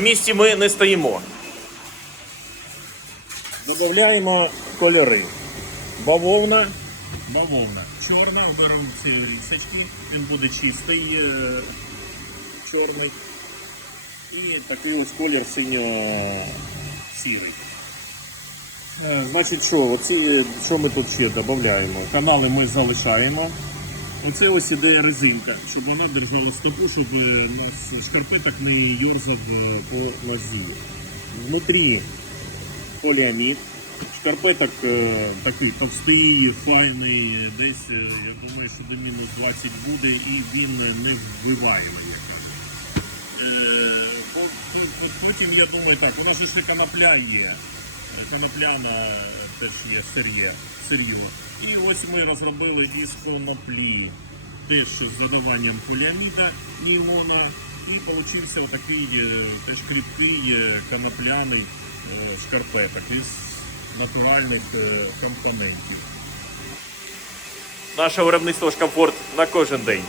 В місті ми не стоїмо. Додаємо кольори. Бавовна. Бавовна. Чорна, беремо ці рісочки, він буде чистий, е, чорний. І такий ось колір синьо-сірий. Е, Значить, що, оці, що ми тут ще додаємо? Канали ми залишаємо. Оце ось іде резинка, щоб вона держала стопу, щоб е, нас шкарпеток не йорзав е, по нозі. Внутрі поліамід. Шкарпеток е, такий товстий, файний, десь, я думаю, що до мінус 20 буде і він не по- Потім я думаю, так, у нас ще конопля є. Е, Конопляна теж є сир'є, сир'ю. І ось ми розробили із коноплі. Теж з додаванням поліаміда, ніона. І получився отакий е, теж кріпкий е, конопляний е, шкарпеток із натуральних е, компонентів. Наше виробництво шкафорт на кожен день.